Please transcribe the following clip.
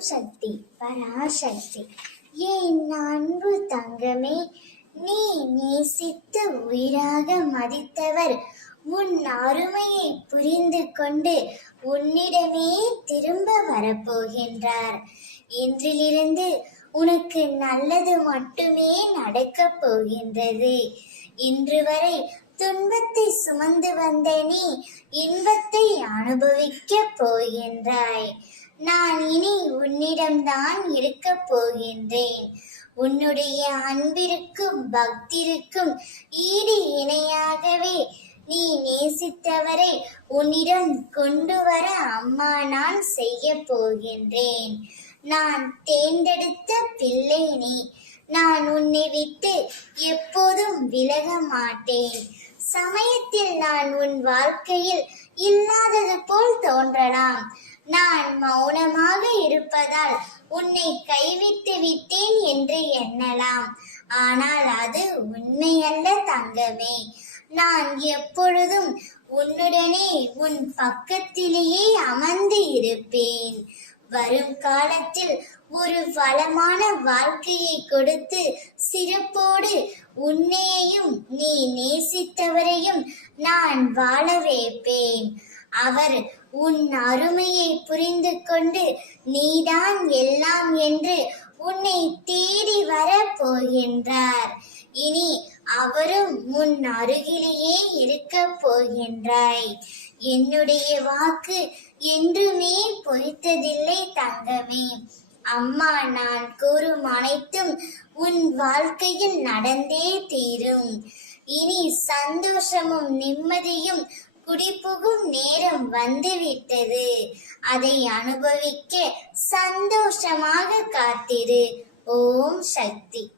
சக்தி பராசக்தி. என் அன்பு தங்கமே, நீ நேசித்து உயிராக மதித்தவர் உன் அருமையை புரிந்து கொண்டு உன்னிடமே திரும்ப வரப்போகின்றார். இன்றிலிருந்து உனக்கு நல்லது மட்டுமே நடக்கப் போகின்றது. இன்று வரை துன்பத்தை சுமந்து வந்த நீ இன்பத்தை அனுபவிக்கப் போகின்றாய். நான் இனி உன்னிடம்தான் இருக்கப் போகின்றேன். உன்னுடைய அன்பிற்கும் பக்திற்கும் ஈடு இணையாகவே நீ நேசித்தவரை உன்னிடம் கொண்டு வர அம்மா நான் செய்ய போகின்றேன். நான் தேர்ந்தெடுத்த பிள்ளை நீ. நான் உன்னை விட்டு எப்போதும் விலக மாட்டேன். சமயத்தில் நான் உன் வாழ்க்கையில் இல்லாதது போல் தோன்றலாம். நான் மௌனமாக இருப்பதால் உன்னை கைவிட்டு விட்டேன் என்று எண்ணலாம். ஆனால் அது உண்மையல்ல தங்கமே. நான் எப்பொழுதும் உன்னுடனே உன் பக்கத்திலேயே அமர்ந்து இருப்பேன். வரும் காலத்தில் ஒரு வளமான வாழ்க்கையை கொடுத்து சிறப்போடு உன்னையையும் நீ நேசித்தவரையும் நான் வாழ வைப்பேன். அவர் உன் அருமையை புரிந்து கொண்டு நீதான் எல்லாம் என்று உன்னை தேடி வர போகின்றார். இனி அவரும் உன் அருகிலேயே இருக்க போகின்றாய். என்னுடைய வாக்கு என்றுமே பொய்த்ததில்லை தங்கமே. அம்மா நான் கூறும் அனைத்தும் உன் வாழ்க்கையில் நடந்தே தீரும். இனி சந்தோஷமும் நிம்மதியும் குடிபுகும் நேரம் வந்துவிட்டது. அதை அனுபவிக்க சந்தோஷமாக காத்திரு. ஓம் சக்தி.